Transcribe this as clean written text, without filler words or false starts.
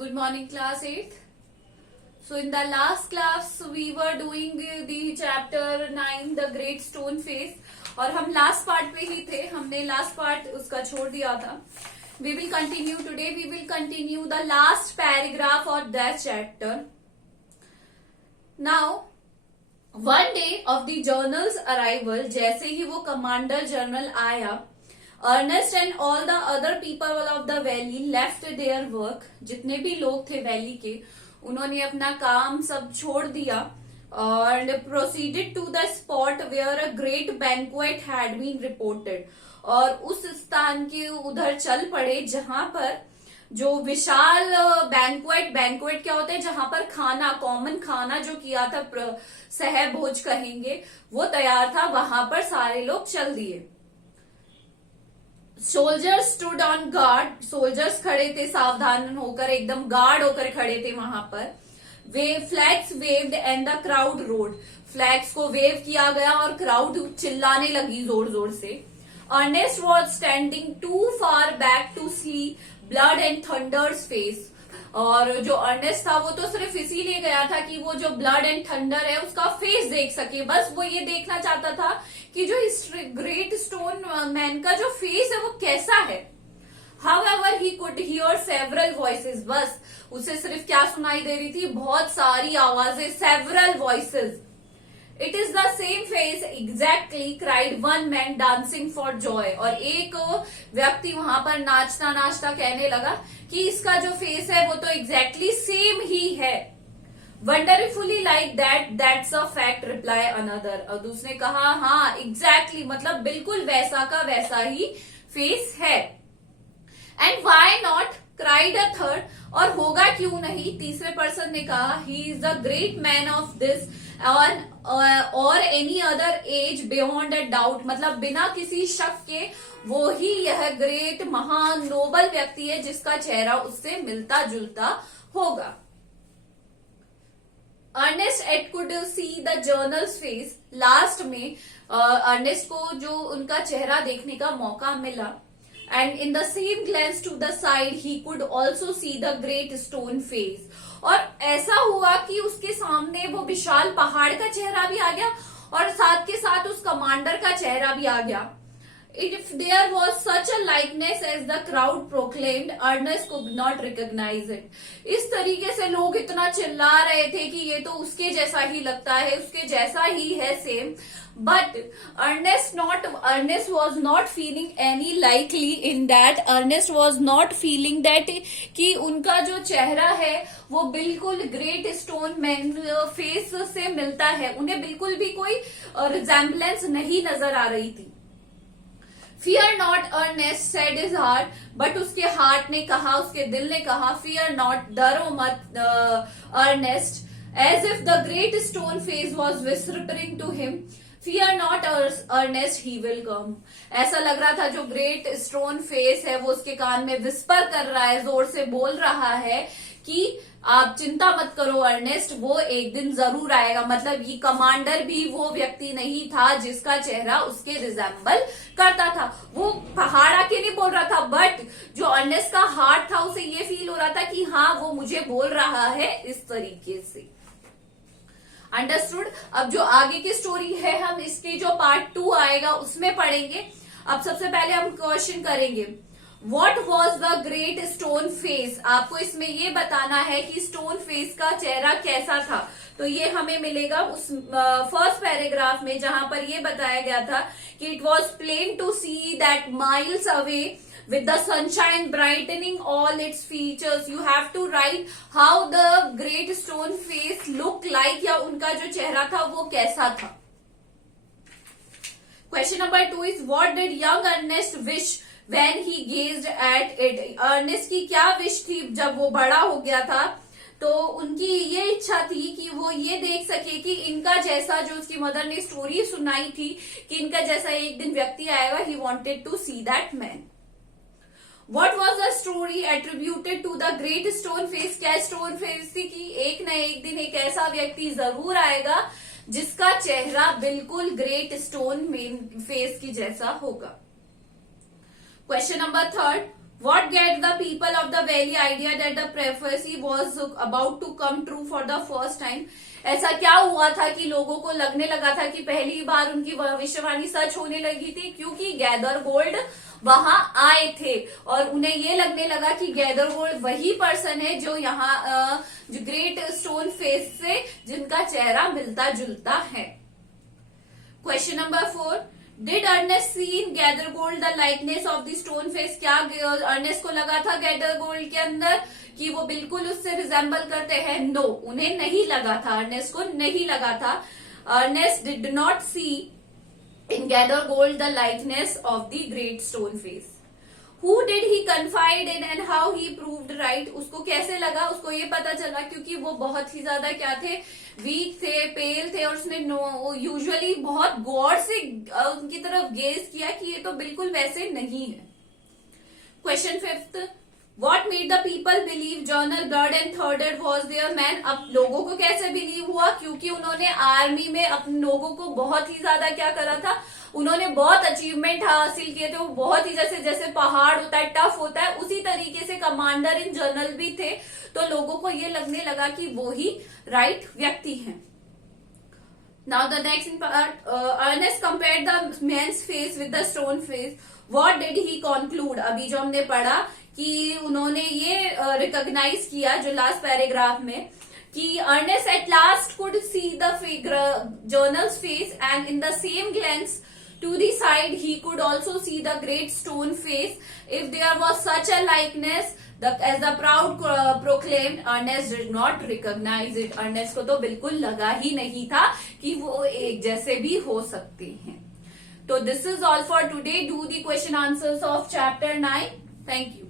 Good morning, class 8th. So in the last class we were doing the chapter 9, the great stone face. और हम last part पे ही थे, हमने last part उसका छोड़ दिया था. We will continue today. We will continue the last paragraph of that chapter. Now, one day of the journal's arrival, जैसे ही वो कमांडर जनरल आया, Ernest and all the other people of the valley left their work. जितने भी लोग थे valley के, उन्होंने अपना काम सब छोड़ दिया और proceeded to the spot where a great banquet had been reported. और उस स्थान के उधर चल पड़े जहां पर जो विशाल बैंक्वेट क्या होता है, जहां पर खाना, कॉमन खाना जो किया था, सहभोज कहेंगे, वो तैयार था. वहां पर सारे लोग चल दिए. Soldiers stood on guard. Soldiers खड़े थे सावधान होकर, एकदम गार्ड होकर खड़े थे वहां पर. Flags waved and the crowd roared. Flags को वेव किया गया और क्राउड चिल्लाने लगी जोर जोर से. Ernest was standing too far back to see Blood and Thunder's face. और जो अर्नेस्ट था वो तो सिर्फ इसीलिए गया था कि वो जो ब्लड एंड थंडर है उसका फेस देख सके. बस वो ये देखना चाहता था कि जो इस ग्रेट स्टोन मैन का जो फेस है वो कैसा है. However, he could hear several voices. बस उसे सिर्फ क्या सुनाई दे रही थी, बहुत सारी आवाजें, several voices. It is the same face exactly, cried one man dancing for joy. और एक व्यक्ति वहां पर नाचता नाचता कहने लगा कि इसका जो फेस है वो तो exactly सेम ही है. Wonderfully like that, that's a fact, reply another. और दूसरे कहा हाँ exactly, मतलब बिल्कुल वैसा का वैसा ही फेस है. And why not, cried a third. और होगा क्यों नहीं, तीसरे पर्सन ने कहा. He is the great man of this और any other age beyond a doubt. मतलब बिना किसी शक के वो ही यह ग्रेट महान नोबल व्यक्ति है जिसका चेहरा उससे मिलता जुलता होगा. Ernest at could see the general's face. Last में अर्नेस्ट को जो उनका चेहरा देखने का मौका मिला. And in the same glance to the side he could also see the great stone face. और ऐसा हुआ कि उसके सामने वो विशाल पहाड़ का चेहरा भी आ गया और साथ के साथ उस कमांडर का चेहरा भी आ गया. If there was such a likeness as the crowd proclaimed, Ernest could not recognize it. इस तरीके से लोग इतना चिल्ला रहे थे कि ये तो उसके जैसा ही लगता है, उसके जैसा ही है same. But Ernest was not feeling any likely in that. Ernest was not feeling that कि उनका जो चेहरा है वो बिल्कुल ग्रेट स्टोन मैन फेस से मिलता है. उन्हें बिल्कुल भी कोई रिजेम्बलेंस नहीं नजर आ रही थी. Fear not, Ernest said his heart. But उसके हार्ट ने कहा, उसके दिल ने कहा, Fear not, डरो मत Ernest. As if the great stone face was whispering to him, Fear not, Ernest, he will come. ऐसा लग रहा था जो ग्रेट स्टोन फेस है वो उसके कान में विस्पर कर रहा है, जोर से बोल रहा है कि आप चिंता मत करो अर्नेस्ट, वो एक दिन जरूर आएगा. मतलब ये कमांडर भी वो व्यक्ति नहीं था जिसका चेहरा उसके रिजेंबल करता था. वो पहाड़ आके नहीं बोल रहा था, बट जो अर्नेस्ट का हार्ट था उसे ये फील हो रहा था कि हाँ वो मुझे बोल रहा है इस तरीके से. अंडरस्टूड. अब जो आगे की स्टोरी है हम इसके जो पार्ट 2 आएगा उसमें पढ़ेंगे. अब सबसे पहले हम क्वेश्चन करेंगे, What was the great stone face? आपको इसमें ये बताना है कि स्टोन फेस का चेहरा कैसा था. तो ये हमें मिलेगा उस फर्स्ट पैराग्राफ में जहां पर ये बताया गया था कि it was plain to see that miles away with the sunshine brightening all its features. You have to write how the great stone face looked like, या उनका जो चेहरा था वो कैसा था. Question number 2 is what did young Ernest wish when he gazed at it? Ernest की क्या विश थी जब वो बड़ा हो गया था. तो उनकी ये इच्छा थी कि वो ये देख सके कि इनका जैसा, जो उसकी मदर ने स्टोरी सुनाई थी कि इनका जैसा एक दिन व्यक्ति आएगा. He wanted to see that man. What was the story attributed to the great stone face? क्या स्टोन फेस थी कि एक न एक दिन एक ऐसा व्यक्ति जरूर आएगा जिसका चेहरा बिल्कुल ग्रेट स्टोन फेस की जैसा होगा. Question number 3, What gave the people of the valley idea that the prophecy was about to come true for the first time? ऐसा क्या हुआ था कि लोगों को लगने लगा था कि पहली बार उनकी भविष्यवाणी सच होने लगी थी, क्योंकि गैदर गोल्ड वहां आए थे और उन्हें ये लगने लगा कि गैदर गोल्ड वही पर्सन है जो यहाँ जो ग्रेट स्टोन फेस से जिनका चेहरा मिलता जुलता है। Question number 4, did Ernest see in Gathergold the likeness of the stone face? क्या अर्नेस्ट को लगा था गैदर गोल्ड के अंदर कि वो बिल्कुल उससे रिजेंबल करते हैं? नो, उन्हें नहीं लगा था, अर्नेस्ट को नहीं लगा था। Ernest did not see in Gathergold the likeness of the great stone face. Who did he confide in and how he proved right? उसको कैसे लगा? उसको ये पता चला क्योंकि वो बहुत ही ज्यादा क्या थे, वीक थे, पेल थे, और उसने यूजुअली बहुत गौर से उनकी तरफ गेज किया कि ये तो बिल्कुल वैसे नहीं है। Question 5, What made the people believe General Byrd and Thurder was their man? अब लोगों को कैसे बिलीव हुआ? क्योंकि उन्होंने आर्मी में अपने लोगों को बहुत ही ज्यादा क्या करा था, उन्होंने बहुत अचीवमेंट हासिल किए थे, वो बहुत ही जैसे जैसे पहाड़ होता है, टफ होता है, उसी तरीके से कमांडर इन जनरल भी थे, तो लोगों को ये लगने लगा कि वो ही राइट व्यक्ति हैं। Now the next part, Ernest compared the man's face with the stone face. What did he conclude? अभी जो हमने पढ़ा कि उन्होंने ये रिकॉग्नाइज किया जो लास्ट पैराग्राफ में कि Ernest at last could see the journal's face and in the same glance to the side he could also see the great stone face. If there was such a likeness, as the proud proclaimed, Ernest did not recognize it. Ernest को तो बिल्कुल लगा ही नहीं था कि वो एक जैसे भी हो सकते हैं। तो this is all for today. Do the question answers of chapter 9. Thank you.